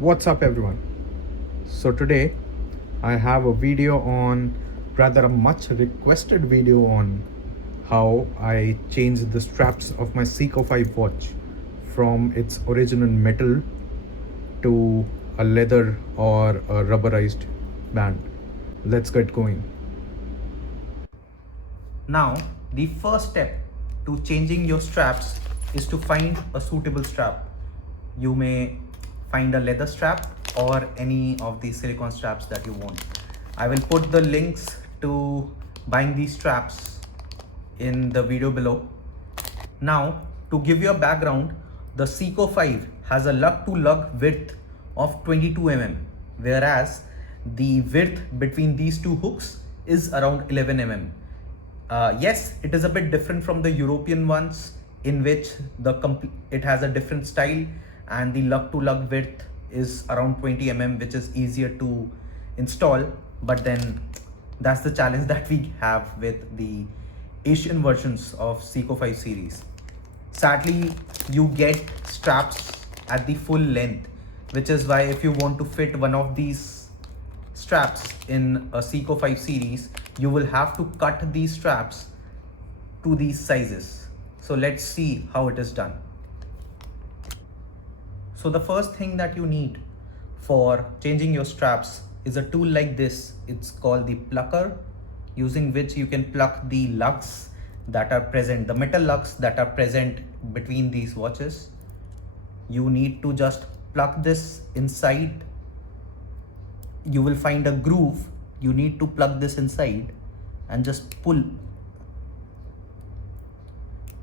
What's up, everyone? So today I have a video on, rather a much requested video on how I changed the straps of my Seiko 5 watch from its original metal to a leather or a rubberized band. Let's get going. Now, the first step to changing your straps is to find a suitable strap. You may find a leather strap or any of the silicone straps that you want. I will put the links to buying these straps in the video below. Now, to give you a background, the Seiko 5 has a lug to lug width of 22 mm, whereas the width between these two hooks is around 11 mm. Yes, it is a bit different from the European ones, in which it has a different style and the lug to lug width is around 20 mm, which is easier to install. But then that's the challenge that we have with the Asian versions of Seiko 5 series. Sadly, you get straps at the full length, which is why if you want to fit one of these straps in a Seiko 5 series, you will have to cut these straps to these sizes. So let's see how it is done. So the first thing that you need for changing your straps is a tool like this. It's called the plucker, using which you can pluck the lugs that are present, the metal lugs that are present between these watches. You need to just pluck this inside. You will find a groove. You need to plug this inside and just pull.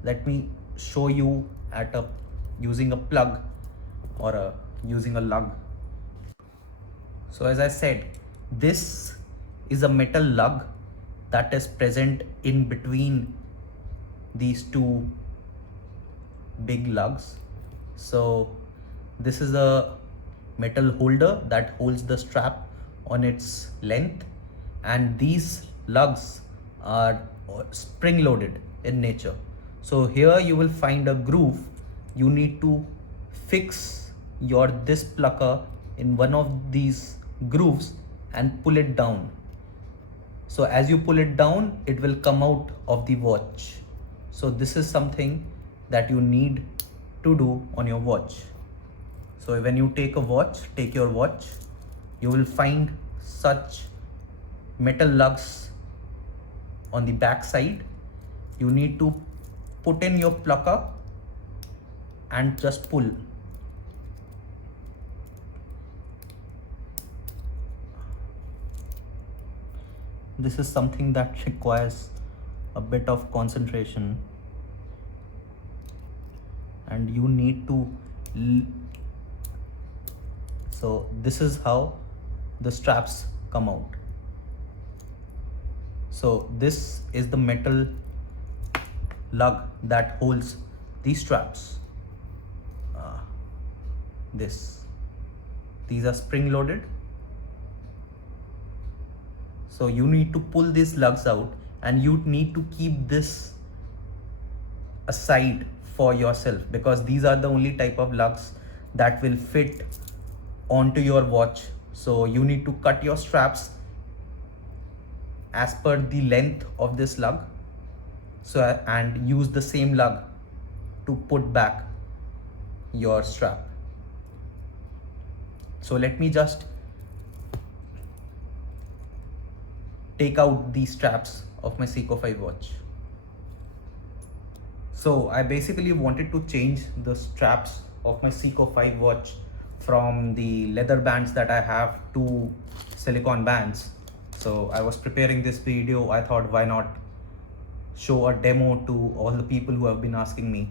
Let me show you using a plug or using a lug. So as I said, this is a metal lug that is present in between these two big lugs. So this is a metal holder that holds the strap on its length, and these lugs are spring loaded in nature. So here you will find a groove. You need to fix this plucker in one of these grooves and pull it down. So as you pull it down, it will come out of the watch. So this is something that you need to do on your watch. So when you take your watch, you will find such metal lugs on the back side. You need to put in your plucker and just pull. This is something that requires a bit of concentration, and you need to so this is how the straps come out. So this is the metal lug that holds these straps. These are spring loaded. So you need to pull these lugs out, and you need to keep this aside for yourself, because these are the only type of lugs that will fit onto your watch. So you need to cut your straps as per the length of this lug, and use the same lug to put back your strap. So let me just take out these straps of my Seiko 5 watch. So I basically wanted to change the straps of my Seiko 5 watch from the leather bands that I have to silicone bands. So I was preparing this video. I thought, why not show a demo to all the people who have been asking me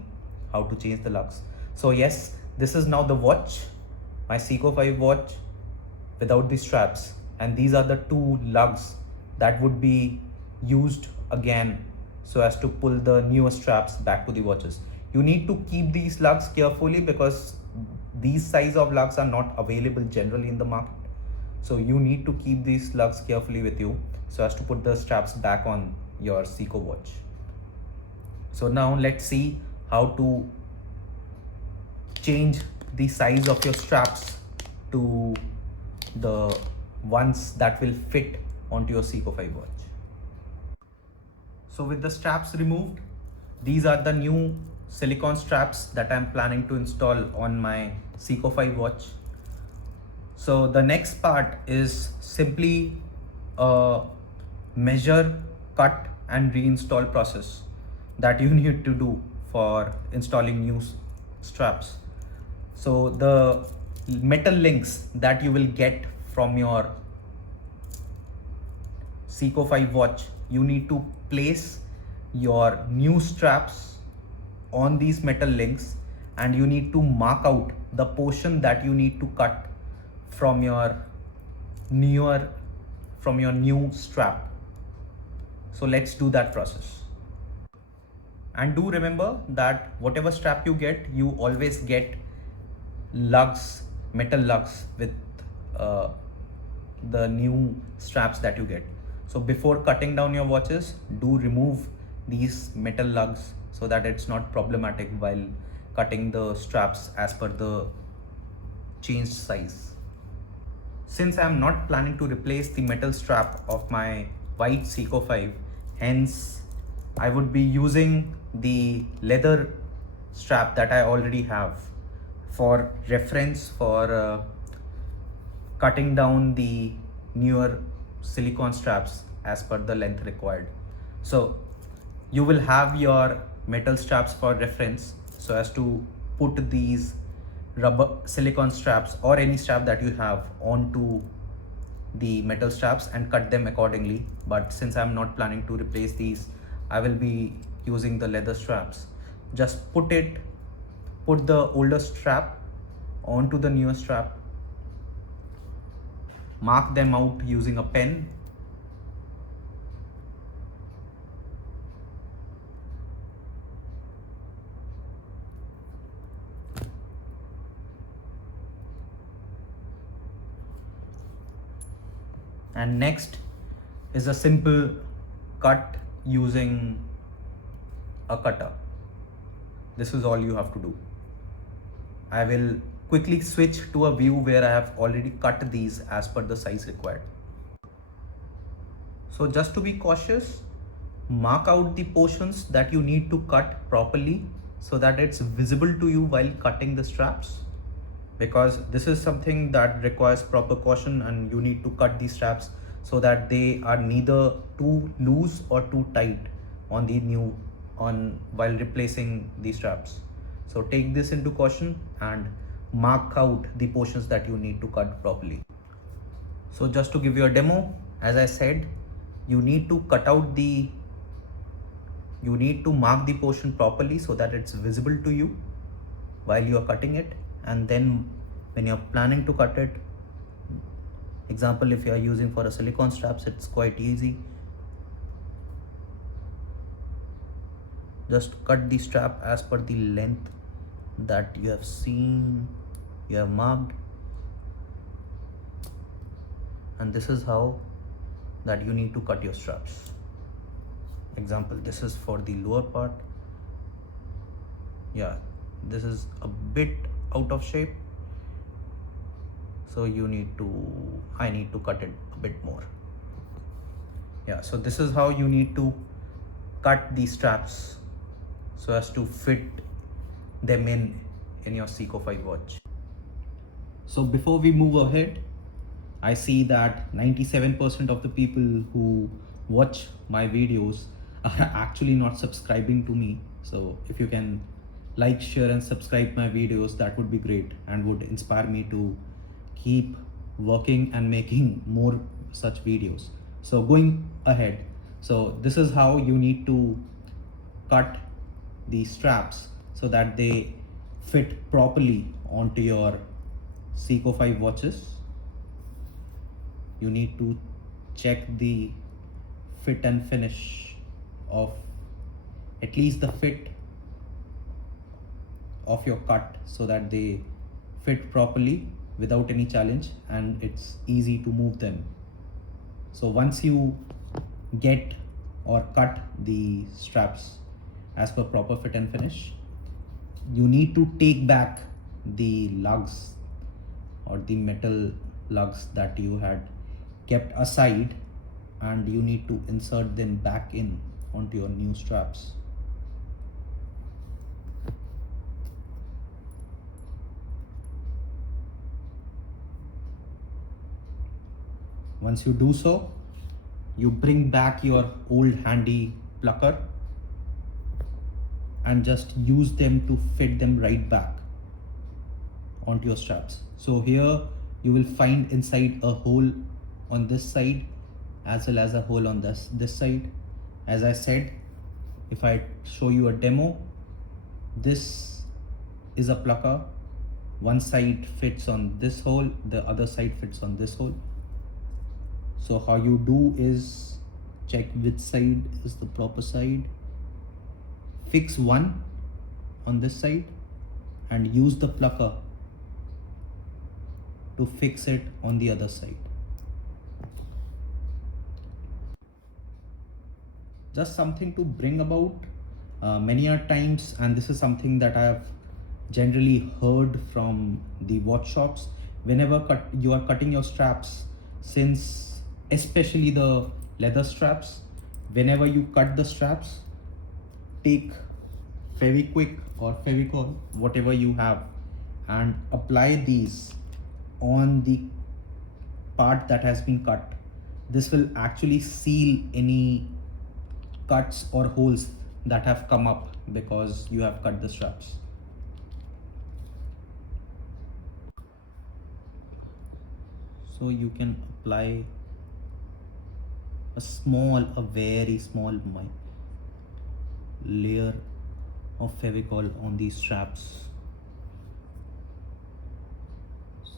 how to change the lugs. So yes, this is now the watch, my Seiko 5 watch without the straps, and these are the two lugs that would be used again so as to pull the newer straps back to the watches. You need to keep these lugs carefully, because these size of lugs are not available generally in the market. So you need to keep these lugs carefully with you so as to put the straps back on your Seiko watch. So now let's see how to change the size of your straps to the ones that will fit onto your Seiko 5 watch. So with the straps removed, these are the new silicone straps that I'm planning to install on my Seiko 5 watch. So the next part is simply a measure, cut and reinstall process that you need to do for installing new straps. So the metal links that you will get from your Seiko 5 watch, you need to place your new straps on these metal links, and you need to mark out the portion that you need to cut from your new strap. So let's do that process. And do remember that whatever strap you get, you always get lugs, metal lugs with the new straps that you get. So before cutting down your watches, do remove these metal lugs so that it's not problematic while cutting the straps as per the changed size. Since I'm not planning to replace the metal strap of my white Seiko 5, hence I would be using the leather strap that I already have for reference for cutting down the newer silicone straps as per the length required. So you will have your metal straps for reference so as to put these rubber silicone straps or any strap that you have onto the metal straps and cut them accordingly. But since I'm not planning to replace these, I will be using the leather straps. Just put the older strap onto the newer strap, mark them out using a pen, and next is a simple cut using a cutter. This is all you have to do. I will quickly switch to a view where I have already cut these as per the size required. So just to be cautious, mark out the portions that you need to cut properly so that it's visible to you while cutting the straps, because this is something that requires proper caution, and you need to cut these straps so that they are neither too loose or too tight while replacing these straps. So take this into caution and mark out the portions that you need to cut properly. So just to give you a demo, as I said, you need to mark the portion properly so that it's visible to you while you are cutting it. And then when you're planning to cut it, example, if you are using for a silicone straps, it's quite easy. Just cut the strap as per the length that you have marked, and this is how that you need to cut your straps. Example, this is for the lower part. Yeah, this is a bit out of shape, so I need to cut it a bit more. Yeah, so this is how you need to cut these straps so as to fit them in your Seiko 5 watch. So before we move ahead, I see that 97% of the people who watch my videos are actually not subscribing to me. So if you can like, share and subscribe my videos, that would be great and would inspire me to keep working and making more such videos. So going ahead, so this is how you need to cut the straps so that they fit properly onto your Seiko 5 watches. You need to check the fit and finish of at least the fit of your cut so that they fit properly without any challenge and it's easy to move them. So once you get or cut the straps as per proper fit and finish, you need to take back the lugs or the metal lugs that you had kept aside, and you need to insert them back in onto your new straps. Once you do so, you bring back your old handy plucker and just use them to fit them right back onto your straps. So here you will find inside a hole on this side as well as a hole on this side. As I said, if I show you a demo, this is a plucker. One side fits on this hole, the other side fits on this hole. So how you do is check which side is the proper side, fix one on this side and use the plucker to fix it on the other side. Just something to bring about many a times, and this is something that I have generally heard from the watch shops. Whenever you are cutting your straps, since especially the leather straps, whenever you cut the straps, take Fevikwik or Fevicol, whatever you have, and apply these on the part that has been cut. This will actually seal any cuts or holes that have come up because you have cut the straps. So you can apply a very small layer of Fevicol on these straps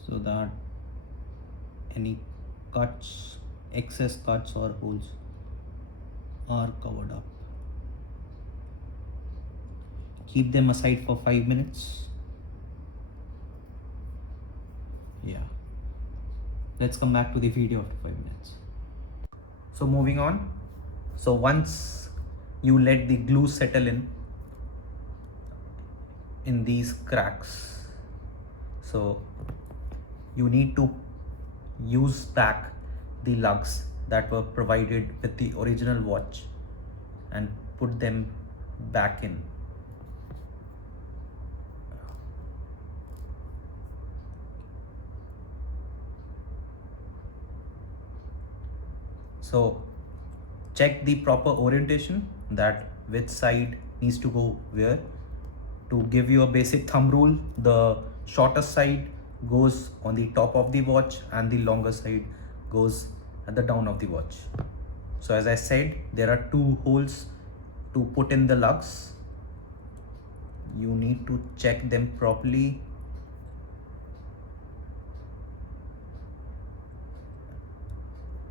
so that any cuts, excess cuts or holes are covered up. Keep them aside for 5 minutes. Yeah. Let's come back to the video after 5 minutes. So moving on. So once you let the glue settle in these cracks, so you need to use back the lugs that were provided with the original watch and put them back in. So check the proper orientation, that which side needs to go where. To give you a basic thumb rule, the shorter side goes on the top of the watch and the longer side goes at the down of the watch. So as I said, there are 2 holes to put in the lugs. You need to check them properly.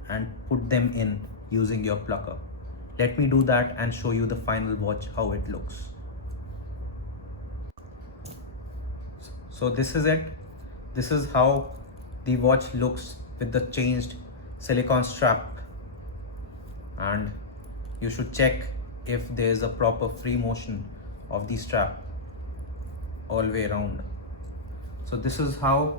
And put them in using your plucker. Let me do that and show you the final watch, how it looks. So this is it. This is how the watch looks with the changed silicone strap. And you should check if there is a proper free motion of the strap all the way around. So this is how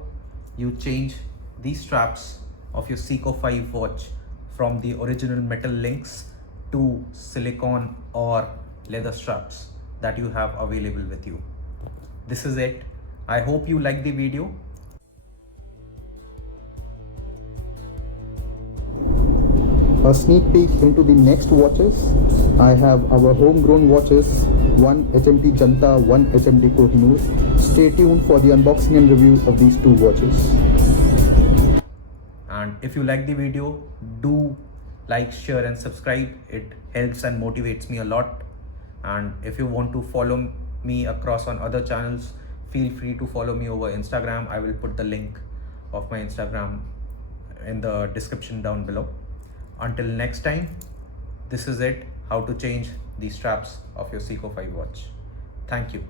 you change the straps of your Seiko 5 watch from the original metal links to silicone or leather straps that you have available with you. This is it. I hope you like the video. A sneak peek into the next watches. I have our homegrown watches, one HMT Janta, one HMT Kohinoor. Stay tuned for the unboxing and review of these 2 watches. And if you like the video, do like, share and subscribe. It helps and motivates me a lot. And if you want to follow me across on other channels, feel free to follow me over Instagram. I will put the link of my Instagram in the description down below. Until next time, this is it, how to change the straps of your Seiko 5 watch. Thank you.